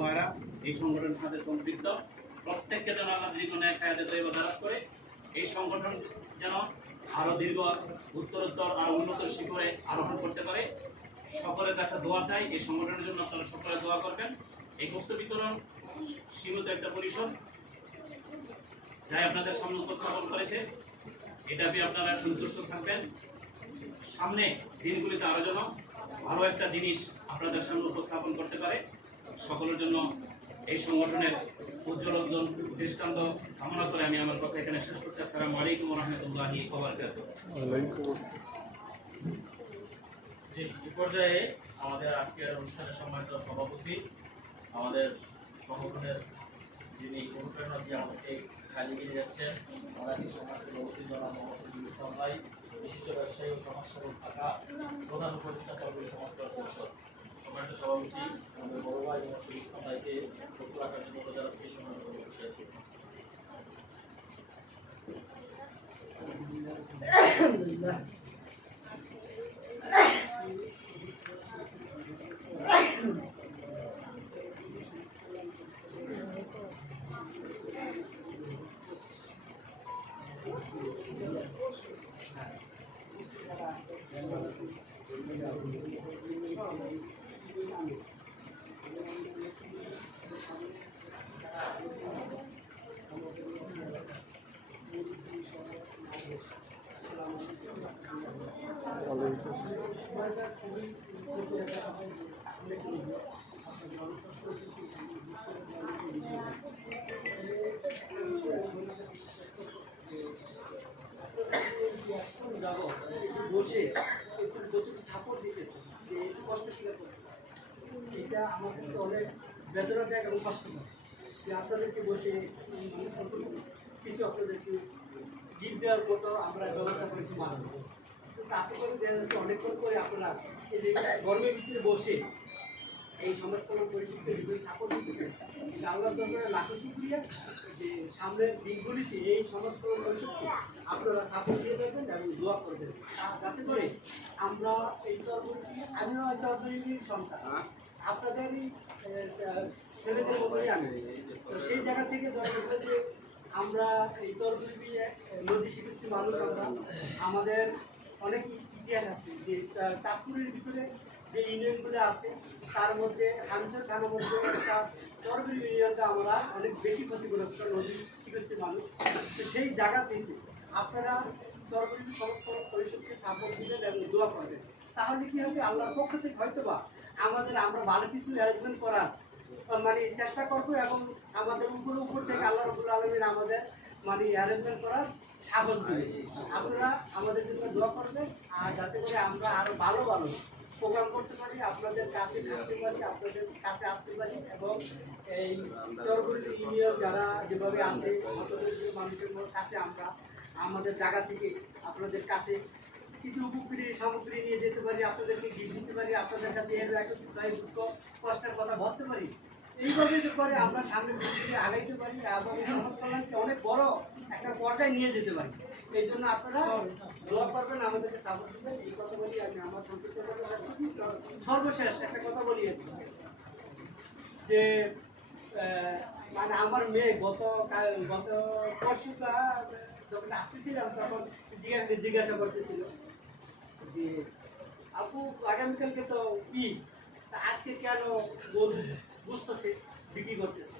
ভাইরা এই সংগঠনের সাথে সম্পৃক্ত প্রত্যেককে যেন আল্লাহ দীর্ঘ ন্যায় হায়াতে তৈয়বা দারাজ করে এই সংগঠন যেন আরো দীর্ঘ উত্তরোত্তর আর উন্নত শিখরে আরোহণ করতে পারে। সকলের কাছে দোয়া চাই, এই সংগঠনের জন্য আপনারা সকলে দোয়া করবেন। এই গোস্ত বিতরণ সীমিত একটা পরিসর যাই আপনাদের সামনে উপস্থাপন করেছে, এটা পেয়ে আপনারা সন্তুষ্ট থাকবেন। সামনে দিনগুলিতে আরো যেন ভালো একটা জিনিস আপনাদের সামনে উপস্থাপন করতে পারে। সকলের জন্য এই সংগঠনের উজ্জ্বল দৃষ্টান্ত কামনা করে আমি আমার কথা এখানে শেষ করছি। আসসালামু আলাইকুম ওয়া রাহমাতুল্লাহি ওয়া বারাকাতুহু। এই পর্যায়ে আমাদের আজকের অনুষ্ঠানের সম্মানিত সভাপতি, আমাদের সংগঠনের যিনি অনুপ্রেরণা দিয়ে আমাদেরকে খালি নিয়ে যাচ্ছেন, আমাদের সমাজের সভাপতি জনাব মোহাম্মদ ইসলাম ভাই, বিশিষ্ট ব্যবসায়ী ও সমাজসেবক থাকা প্রধান উপদেষ্টা সরকারি সমাজকল্যাণ পরিষদ, সম্মানিত সভাপতি আমাদের বড় ভাই মোহাম্মদ ইসলাম ভাইকে বক্তব্য রাখার জন্য অনুরোধ জানাচ্ছি। সম্মানিত বসে একটু যতটুকু সাপোর্ট দিতেছে যে একটু কষ্ট স্বীকার করতেছে, এটা আমার কাছে অনেক বেদনাদায়ক এবং কষ্টকর যে আপনাদেরকে বসে কিছু আপনাদেরকে গিফট দেওয়ার মতো আমরা ব্যবস্থা করেছি মানব। তো তাতে করে দেখা যাচ্ছে অনেকক্ষণ করে আপনারা এই যে গরমের ভিতরে বসে এই সমাজকল্যাণ পরিষদকে যেগুলি সাপোর্ট দিতেছেন, আল্লাহর দরবারে লাখো শুকরিয়া যে সামনের দিনগুলিতে এই সমাজকল্যাণ পরিষদকে আপনারা সাপোর্ট দিয়ে দেবেন এবং দোয়া করবেন, যাতে করে আমরা এই আমিও চরদুরির সন্তান, আপনাদেরই ছেলেদের মতোই আমি। তো সেই জায়গা থেকে দরকার যে আমরা এই চরদুরি নদী শিক্ষিত মানুষ, আমরা আমাদের অনেক ইতিহাস আছে যে চাঁদপুরের ভিতরে যে ইউনিয়নগুলো আছে তার মধ্যে হামসর খানের মধ্যে একটা চরবুরি ইউনিয়নটা আমরা অনেক বেশি ক্ষতিগ্রস্ত নদী শিক্ষিত মানুষ। তো সেই জায়গা থেকে আপনারা চরবুরি সংস্করণ পরিষদকে সাপোর্ট দিবেন এবং দোয়া করবেন, তাহলে কি হবে আল্লাহর পক্ষ থেকে হয়তোবা আমরা ভালো কিছু অ্যারেঞ্জমেন্ট করার মানে চেষ্টা করবো এবং আমাদের উপর থেকে আল্লাহ রাব্বুল আলামিন আমাদের মানে অ্যারেঞ্জমেন্ট করার সাহস দিবে। আপনারা আমাদের জন্য দোয়া করবেন আর যাতে করে আমরা আরো ভালো ভালো প্রোগ্রাম করতে পারি, আপনাদের কাছে থাকতে পারি, আপনাদের কাছে আসতে পারি এবং এই চরগুলি ইউনিয়ন যারা যেভাবে আছে মানুষের কাছে আমরা আমাদের জায়গা থেকে আপনাদের কাছে কিছু উপকৃত সামগ্রী নিয়ে যেতে পারি, আপনাদেরকে গিফট দিতে পারি, আপনাদের কাছে এর দুঃখ কষ্টের কথা বলতে পারি। এইভাবে করে আমরা সামনে দিকে আগাইতে পারি এবং সমাজকল্যাণকে অনেক বড় একটা পর্যায়ে নিয়ে যেতে পারি। এই জন্য আপনারা দোয়া করবেন, আমাদেরকে সাপোর্ট দেবেন। এই কথা বলি আমি আমার সংক্ষিপ্ত সর্বশেষ একটা কথা বলি যে মানে আমার মেয়ে গত পরশুটা যখন আসতেছিলাম তখন জিজ্ঞাসা করতেছিল যে আপু আগামীকালকে তো ঈদ, আজকে কেন বুঝতেছে বিক্রি করতেছে।